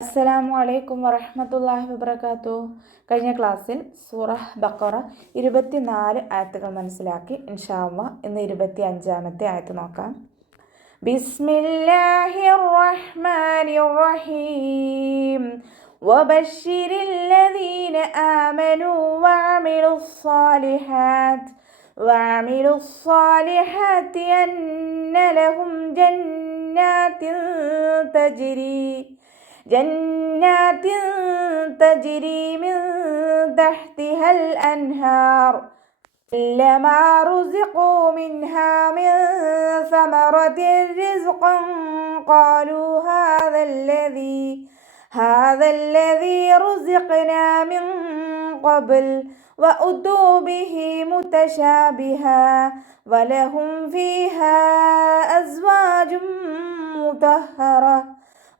അസ്സലാമു അലൈക്കും വറഹ്മത്തുള്ളാഹി വബറകാതുഹു. കഴിഞ്ഞ ക്ലാസ്സിൽ സൂറ ബഖറ 24 ആയത്തുകൾ മനസ്സിലാക്കി. ഇൻഷാ അല്ലാഹ് ഇന്ന് 25-ാമത്തെ ആയത്ത് നോക്കാം. ബിസ്മില്ലാഹിർ റഹ്മാനിർ റഹീം. വബശ്ശിരിൽ ലദീന ആമനൂ വഅമിലുസ് സാലിഹാത്തി അന്ന ലഹും جنات تجري من تحتها الأنهار كلما رزقوا منها من ثمرة رزقا قالوا هذا الذي رزقنا من قبل وأتوا به متشابها ولهم فيها أزواج مطهرة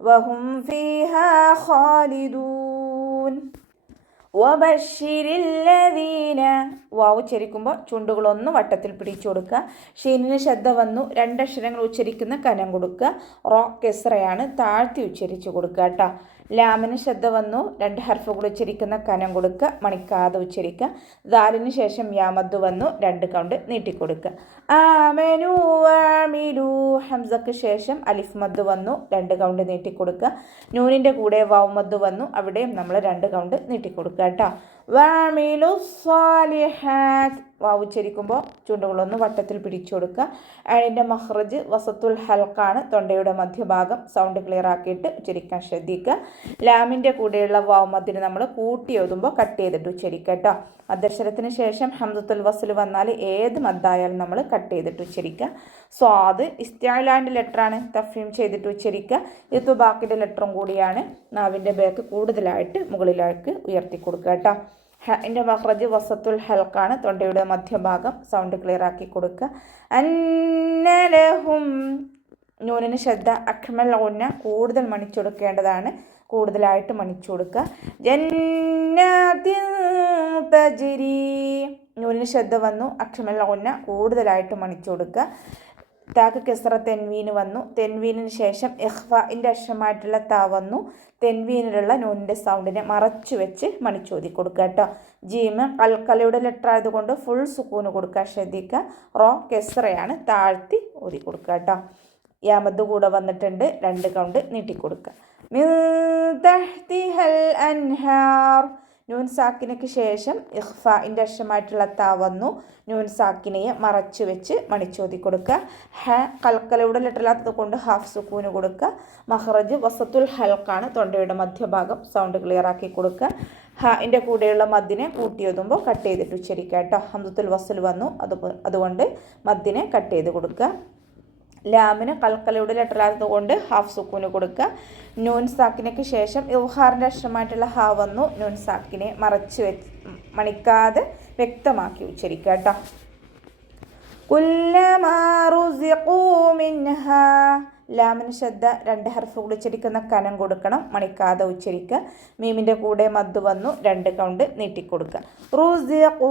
وهم فيها خالدون. വബശ്ശിരിൽ ലദീന. വാവ് ഉച്ചരിക്കുമ്പോൾ ചുണ്ടുകളൊന്ന് വട്ടത്തിൽ പിടിച്ചു കൊടുക്കുക. ഷീനിന് ശബ്ദ വന്നു, രണ്ടക്ഷരങ്ങൾ ഉച്ചരിക്കുന്ന കനം കൊടുക്കുക. റോ കെസ്റയാണ്, താഴ്ത്തി ഉച്ചരിച്ചു കൊടുക്കുക കേട്ടോ. ലാമിന് ശബ്ദ വന്നു, രണ്ട് ഹർഫുകൾ ഉച്ചരിക്കുന്ന കനം കൊടുക്കുക, മണിക്കാതെ ഉച്ചരിക്കുക. ദാലിന് ശേഷം യാമദ്ദു വന്നു, രണ്ട് കൗണ്ട് നീട്ടിക്കൊടുക്കുക. ആമനു വഅമിലു. ഹംസക്ക് ശേഷം അലിഫ് മദ്ദു വന്നു, രണ്ട് കൗണ്ട് നീട്ടിക്കൊടുക്കുക. നൂനിൻ്റെ കൂടെ വാവ് മദ്ദു വന്നു, അവിടെയും നമ്മൾ രണ്ട് കൗണ്ട് നീട്ടിക്കൊടുക്കുക കേട്ടോ. വഅമിലുസ് സാലിഹാത്ത്. വാവ് ഉച്ചരിക്കുമ്പോൾ ചുണ്ടുകളൊന്ന് വട്ടത്തിൽ പിടിച്ചു കൊടുക്കുക. അതിൻ്റെ മഹ്റജ് വസത്തുൽ ഹൽക്കാണ്, തൊണ്ടയുടെ മധ്യഭാഗം. സൗണ്ട് ക്ലിയർ ആക്കിയിട്ട് ഉച്ചരിക്കാൻ ശ്രദ്ധിക്കുക. ലാമിൻ്റെ കൂടെയുള്ള വാവ് മദ്ദിന് നമ്മൾ കൂട്ടി എഴുതുമ്പോൾ കട്ട് ചെയ്തിട്ട് ഉച്ചരിക്കുക കേട്ടോ. മദ്ദക്ഷരത്തിന് ശേഷം ഹംസത്തുൽ വസ്ൽ വന്നാൽ ഏത് മദ്ദായാലും നമ്മൾ കട്ട് ചെയ്തിട്ട് ഉച്ചരിക്കുക. സ്വാദ് ഇസ്തിഅലാൻ്റെ ലെറ്ററാണ്, തഫ്ഹീം ചെയ്തിട്ട് ഉച്ചരിക്കുക. ഇത് ബാക്കിൻ്റെ ലെറ്ററും കൂടിയാണ്. നാവിൻ്റെ ബാക്ക് കൂടുതലായിട്ട് മുകളിലേക്ക് ഉയർത്തി കൊടുക്കുക കേട്ടോ. എൻ്റെ മഖ്റജ് വസത്തുൽ ഹൽക്കാണ്, തൊണ്ടയുടെ മധ്യഭാഗം. സൗണ്ട് ക്ലിയർ ആക്കി കൊടുക്കുക. അന്നലഹും. നൂനിന് ശബ്ദ അക്മൽ ഉന്ന കൂടുതൽ മണിച്ചു കൊടുക്കേണ്ടതാണ്, കൂടുതലായിട്ട് മണിച്ചു കൊടുക്കുക. ജന്നാത്തിൻ തജ്രി. നൂനിന് ശബ്ദ വന്നു, അക്മൽ ഉന്ന കൂടുതലായിട്ട് മണിച്ചു കൊടുക്കുക. താക്ക് കെസ്റ തെൻവീന് വന്നു, തെൻവീനിന് ശേഷം ഇഖ്ഫാഇൻ്റെ അക്ഷരമായിട്ടുള്ള താ വന്നു. തെൻവീനിലുള്ള നൂനിൻ്റെ സൗണ്ടിനെ മറച്ചു വെച്ച് മണിച്ചോതി കൊടുക്കുക കേട്ടോ. ജീമ് കൽക്കലയുടെ ലെറ്റർ ആയതുകൊണ്ട് ഫുൾ സുക്കൂന് കൊടുക്കാൻ ശ്രദ്ധിക്കുക. റോ കെസ്റയാണ്, താഴ്ത്തി ഓതി കൊടുക്കുക കേട്ടോ. യാമദ്ദ് കൂടെ വന്നിട്ടുണ്ട്, രണ്ട് കൗണ്ട് നീട്ടിക്കൊടുക്കുക. മിൻ തഹ്തിഹൽ അൻഹാർ. നൂൻ സാക്കിനയ്ക്ക് ശേഷം ഇഖ്ഫാഇൻ്റെ അക്ഷരമായിട്ടുള്ള താ വന്നു, നൂൻ സാക്കിനയെ മറച്ചു വെച്ച് മണിച്ചോതി കൊടുക്കുക. ഹ കൽക്കലയുടെ ലെറ്ററില്ലാത്തത് കൊണ്ട് ഹാഫ് സുക്കൂന് കൊടുക്കുക. മഹ്റജ് വസത്തുൽ ഹൽക്കാണ്, തൊണ്ടയുടെ മധ്യഭാഗം. സൗണ്ട് ക്ലിയർ ആക്കി കൊടുക്കുക. ഹാൻ്റെ കൂടെയുള്ള മദ്ദിനെ കൂട്ടിയെഴുതുമ്പോൾ കട്ട് ചെയ്തിട്ട് ഉച്ചരിക്കുക കേട്ടോ. ഹംസത്തുൽ വസ്ൽ വന്നു, അതുകൊണ്ട് മദ്ദിനെ കട്ട് ചെയ്ത് കൊടുക്കുക. ലാമിന് കൽക്കലയുടെ ലെറ്ററായത് കൊണ്ട് ഹാഫ് സുക്കൂന് കൊടുക്കുക. നൂൻ സാക്കിനയ്ക്ക് ശേഷം ഇൽഹാറിൻ്റെ അക്ഷരമായിട്ടുള്ള ഹാ വന്നു, നൂൻ സാക്കിനെ മറച്ച് വെച്ച് മണിക്കാതെ വ്യക്തമാക്കി ഉച്ചരിക്കുക കേട്ടോ. കുല്ലമാ റുസിഖൂ മിൻഹാ. ലാമിന് ശബ്ദ രണ്ട് ഹർഫുകൾ ഉച്ചരിക്കുന്ന കനം കൊടുക്കണം, മണിക്കാതെ ഉച്ചരിക്കുക. മീമിൻ്റെ കൂടെ മദ്ദ് വന്നു, രണ്ട് കൗണ്ട് നീട്ടിക്കൊടുക്കുക. റുസിഖൂ.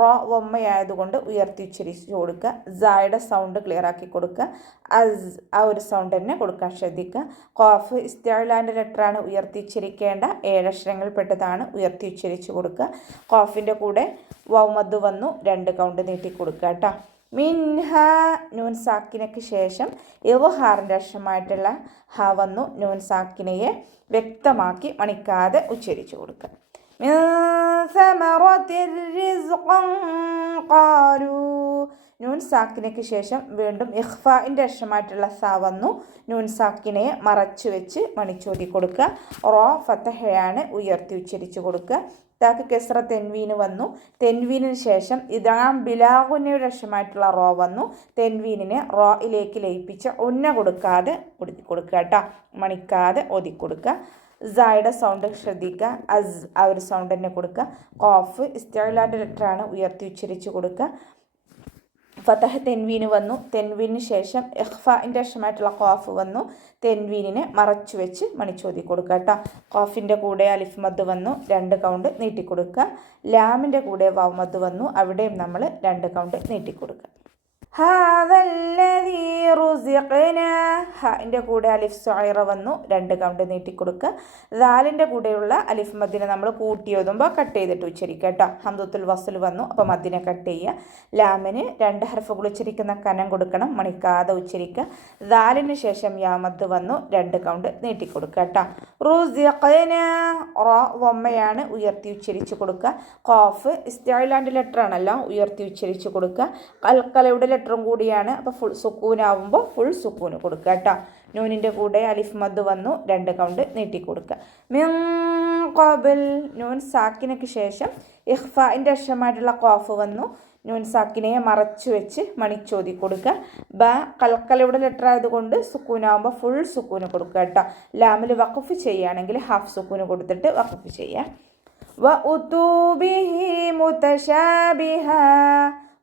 റോ വമ്മയായതുകൊണ്ട് ഉയർത്തി ഉച്ചരിച്ചു കൊടുക്കുക. സായുടെ സൗണ്ട് ക്ലിയർ ആക്കി കൊടുക്കുക. അസ് ആ ഒരു സൗണ്ട് തന്നെ കൊടുക്കാൻ ശ്രദ്ധിക്കുക. ഖാഫ് ഇസ്തിഅലാൻ്റെ ലെറ്ററാണ്, ഉയർത്തി ഉച്ചരിക്കേണ്ട 7 അക്ഷരങ്ങൾ പെട്ടതാണ്, ഉയർത്തി ഉച്ചരിച്ചു കൊടുക്കുക. ഖാഫിൻ്റെ കൂടെ വൗ മദ്ദ് വന്നു, രണ്ട് കൗണ്ട് നീട്ടിക്കൊടുക്കുക കേട്ടോ. മിൻഹ. നൂൻ സാക്കിനയ്ക്ക് ശേഷം ഇൽഹാറിൻ്റെ അക്ഷരമായിട്ടുള്ള ഹ വന്നു, നൂൻ സാക്കിനയെ വ്യക്തമാക്കി മണിക്കാതെ ഉച്ചരിച്ചു കൊടുക്കുക. മിൻ സമറത്തിർ റിസ്ഖൻ ഖാലൂ. നൂൻ സാക്കിനയ്ക്ക് ശേഷം വീണ്ടും ഇഖ്ഫാഇൻ്റെ അക്ഷരമായിട്ടുള്ള സ വന്നു, നൂൻ സാക്കിനയെ മറച്ചു വെച്ച് മണിച്ചോതി കൊടുക്കുക. റോ ഫതഹയാണ്, ഉയർത്തി ഉച്ചരിച്ചു കൊടുക്കുക. താക്ക് കെസ്റ തെൻവീന് വന്നു, തെൻവീനിന് ശേഷം ഇദാം ബിലാഗുന്നയുടെ അക്ഷരമായിട്ടുള്ള റോ വന്നു. തെൻവീനിനെ റോയിലേക്ക് ലയിപ്പിച്ച് ഉന്ന കൊടുക്കാതെ കൊടുക്കുക കേട്ടോ, മണിക്കാതെ ഓതി കൊടുക്കുക. സായുടെ സൗണ്ട് ശ്രദ്ധിക്കുക. അസ് ആ ഒരു സൗണ്ട് തന്നെ കൊടുക്കുക. ഖാഫ് ഇസ്തിഅലാൻ്റെ ലെറ്ററാണ്, ഉയർത്തി ഉച്ചരിച്ചു കൊടുക്കുക. ഫതഹ് തെൻവീന് വന്നു, തെൻവീനിന് ശേഷം ഇഖ്ഫാഇൻ്റെ അക്ഷരമായിട്ടുള്ള ഖാഫ് വന്നു, തെൻവീനിനെ മറച്ചു വെച്ച് മണിച്ചോതി കൊടുക്കുക കേട്ടോ. ഖാഫിൻ്റെ കൂടെ അലിഫ് മദ്ദ് വന്നു, രണ്ട് കൗണ്ട് നീട്ടിക്കൊടുക്കുക. ലാമിൻ്റെ കൂടെ വാവ് മദ്ദ് വന്നു, അവിടെയും നമ്മൾ രണ്ട് കൗണ്ട് നീട്ടിക്കൊടുക്കുക. ഹാദല്ലദീ റുസിഖ്നാ. ഹാൻ്റെ കൂടെ അലിഫ് സോയിറ വന്നു, 2 കൗണ്ട് നീട്ടിക്കൊടുക്കുക. ദാലിൻ്റെ കൂടെയുള്ള അലിഫ് മദ്ദിനെ നമ്മൾ കൂട്ടി എഴുതുമ്പോൾ കട്ട് ചെയ്തിട്ട് ഉച്ചരിക്കുക കേട്ടോ. ഹംദത്തുൽ വസ്ൽ വന്നു, അപ്പോൾ മദ്ദിനെ കട്ട് ചെയ്യുക. ലാമിന് 2 ഹർഫുകൾ ഉച്ചരിക്കുന്ന കനം കൊടുക്കണം, മണിക്കാതെ ഉച്ചരിക്കുക. ദാലിന് ശേഷം യാമത്ത് വന്നു, 2 കൗണ്ട് നീട്ടിക്കൊടുക്കുക കേട്ടോ. റുസിഖ്നാ റ വമ്മയാണ്, ഉയർത്തി ഉച്ചരിച്ച് കൊടുക്കുക. ഖാഫ് ഇസ്തിഅലാൻ്റെ ലെറ്റർ ആണല്ലോ, ഉയർത്തി ഉച്ചരിച്ച് കൊടുക്കുക. കൽക്കലയുടെ ലെറ്ററും കൂടിയാണ്, അപ്പോൾ ഫുൾ സുക്കൂനാവുമ്പോൾ ഫുൾ സുക്കൂന് കൊടുക്കുക കേട്ടോ. നൂനിൻ്റെ കൂടെ അലിഫ് മദ് വന്നു, 2 കൗണ്ട് നീട്ടിക്കൊടുക്കുക. മിൻ ഖബൽ നൂൻ സാക്കിനയ്ക്ക് ശേഷം ഇഖ്ഫാഇൻ്റെ അക്ഷരമായിട്ടുള്ള ഖാഫ് വന്നു, നൂൻ സാക്കിനയെ മറച്ചു വെച്ച് മണിച്ചോതി കൊടുക്കുക. ബ കൽക്കലയുടെ ലെറ്റർ ആയതുകൊണ്ട് സുക്കൂനാവുമ്പോൾ ഫുൾ സുക്കൂന് കൊടുക്കുക കേട്ടോ. ലാമിൽ വഖഫ് ചെയ്യുകയാണെങ്കിൽ ഹാഫ് സുക്കൂന് കൊടുത്തിട്ട് വഖഫ് ചെയ്യുക. വ ഉതൂബിഹി മുതശാബിഹ.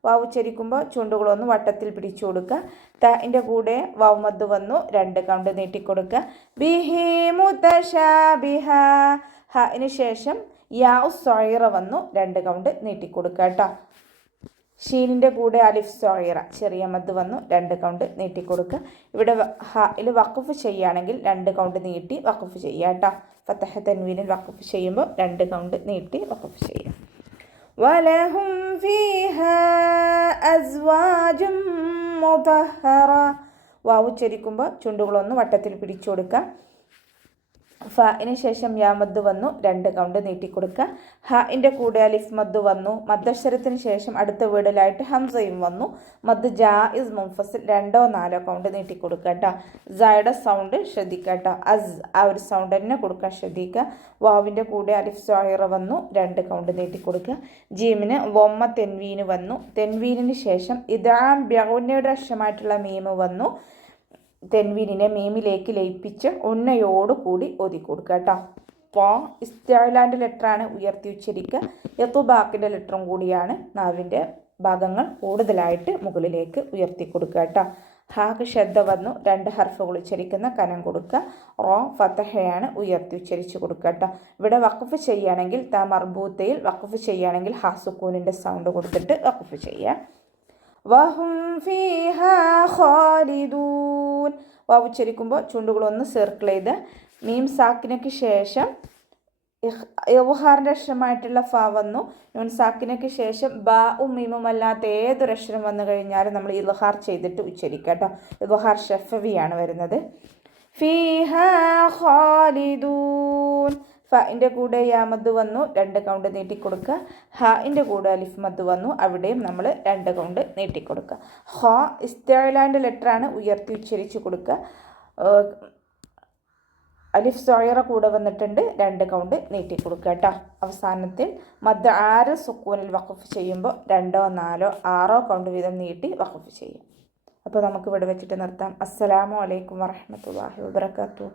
വാവ് ഉച്ചരിക്കുമ്പോൾ ചുണ്ടുകളൊന്ന് വട്ടത്തിൽ പിടിച്ചു കൊടുക്കുക. തൻ്റെ കൂടെ വാവ് മദ് വന്നു, 2 കൗണ്ട് നീട്ടിക്കൊടുക്കുക. ബിഹി മുതശാബിഹ. ഹന് ശേഷം യാ സോയിറ വന്നു, 2 കൗണ്ട് നീട്ടിക്കൊടുക്കുക കേട്ടോ. ഷീനിൻ്റെ കൂടെ അലിഫ് സോയിറ ചെറിയ മദ് വന്നു, 2 കൗണ്ട് നീട്ടിക്കൊടുക്കുക. ഇവിടെ ഹയിൽ വഖഫ് ചെയ്യുകയാണെങ്കിൽ 2 കൗണ്ട് നീട്ടി വഖഫ് ചെയ്യുക കേട്ടോ. ഫതഹ തൻവീനിൽ വഖഫ് ചെയ്യുമ്പോൾ 2 കൗണ്ട് നീട്ടി വഖഫ് ചെയ്യുക. വലഹും ഫീഹാ അസ്വാജും മുതഹറ. വാവ് ഉച്ചരിക്കുമ്പോൾ ചുണ്ടുകളൊന്ന് വട്ടത്തിൽ പിടിച്ചു കൊടുക്കുക. ഫിന് ശേഷം യാ മദ് വന്നു, 2 കൗണ്ട് നീട്ടിക്കൊടുക്കുക. ഹിൻ്റെ കൂടെ അലിഫ് മദ് വന്നു. മദ്ദക്ഷരത്തിന് ശേഷം അടുത്ത വീടിലായിട്ട് ഹംസയും വന്നു. മദ് ജായിസ് മുൻഫസിൽ 2 4 കൗണ്ട് നീട്ടിക്കൊടുക്കുക കേട്ടോ. സയുടെ സൗണ്ട് ശ്രദ്ധിക്കുക കേട്ടോ. അസ് ആ ഒരു സൗണ്ട് തന്നെ കൊടുക്കാൻ ശ്രദ്ധിക്കുക. വാവിൻ്റെ കൂടെ അലിഫ് സോയിറ വന്നു, 2 കൗണ്ട് നീട്ടിക്കൊടുക്കുക. ജീമിന് വൊമ്മ തെൻവീന് വന്നു. തെൻവീനിന് ശേഷം ഇദാം ബ്യൗനയുടെ അക്ഷരമായിട്ടുള്ള മീമ് വന്നു. തെൻവീനിനെ മീമിലേക്ക് ലയിപ്പിച്ച് ഉന്നയോട് കൂടി ഓതി കൊടുക്കുക കേട്ടോ. അപ്പോൾ ഇസ്തിഅലാൻ്റെ ലെറ്ററാണ്, ഉയർത്തി ഉച്ചരിക്കുക. യത്തുബാക്കിൻ്റെ ലെറ്ററും കൂടിയാണ്. നാവിൻ്റെ ഭാഗങ്ങൾ കൂടുതലായിട്ട് മുകളിലേക്ക് ഉയർത്തി കൊടുക്കുക കേട്ടോ. ഹാക്ക് ശ്രദ്ധ വന്നു, 2 ഹർഫുകൾ ഉച്ചരിക്കുന്ന കനം കൊടുക്കുക. റോ ഫതഹയാണ്, ഉയർത്തി ഉച്ചരിച്ച് കൊടുക്കുക കേട്ടോ. ഇവിടെ വഖഫ് ചെയ്യുകയാണെങ്കിൽ ത മർബൂത്തയിൽ വഖഫ് ചെയ്യുകയാണെങ്കിൽ ഹാ സുക്കൂനിൻ്റെ സൗണ്ട് കൊടുത്തിട്ട് വഖഫ് ചെയ്യുക. വഹും ഫീഹാ ഖാലിദൂൻ. വാവ് ഉച്ചരിക്കുമ്പോൾ ചുണ്ടുകളൊന്ന് സർക്കിൾ ചെയ്ത് മീം സാക്കിനയ്ക്ക് ശേഷം ഇദ്ഹാറിൻ്റെ അക്ഷരമായിട്ടുള്ള ഫ വന്നു. നൂൻ സാക്കിനയ്ക്ക് ശേഷം ബാഉം മീമും അല്ലാത്ത ഏതൊരു അക്ഷരം വന്നു കഴിഞ്ഞാലും നമ്മൾ ഇദ്ഹാർ ചെയ്തിട്ട് ഉച്ചരിക്കുക കേട്ടോ. ഇദ്ഹാർ ഷഫവിയാണ് വരുന്നത്. ഫീഹാ ഖാലിദൂൻ. ഫിൻ്റെ കൂടെ യാ മദ് വന്നു, 2 കൗണ്ട് നീട്ടിക്കൊടുക്കുക. ഹിൻ്റെ കൂടെ അലിഫ് മദ് വന്നു, അവിടെയും നമ്മൾ 2 കൗണ്ട് നീട്ടിക്കൊടുക്കുക. ഹ ഇസ്തിഅലാൻ്റെ ലെറ്ററാണ്, ഉയർത്തി ഉച്ചരിച്ച് കൊടുക്കുക. അലിഫ് സോയിറ കൂടെ വന്നിട്ടുണ്ട്, 2 കൗണ്ട് നീട്ടിക്കൊടുക്കുക കേട്ടോ. അവസാനത്തിൽ മദ് 6 സുക്കൂനിൽ വഖഫ് ചെയ്യുമ്പോൾ 2 4 6 കൗണ്ട് വീതം നീട്ടി വഖഫ് ചെയ്യും. അപ്പോൾ നമുക്ക് ഇവിടെ വെച്ചിട്ട് നിർത്താം. അസ്സലാമു അലൈക്കും വറഹ്മത്തുള്ളാഹി വബറകാതുഹു.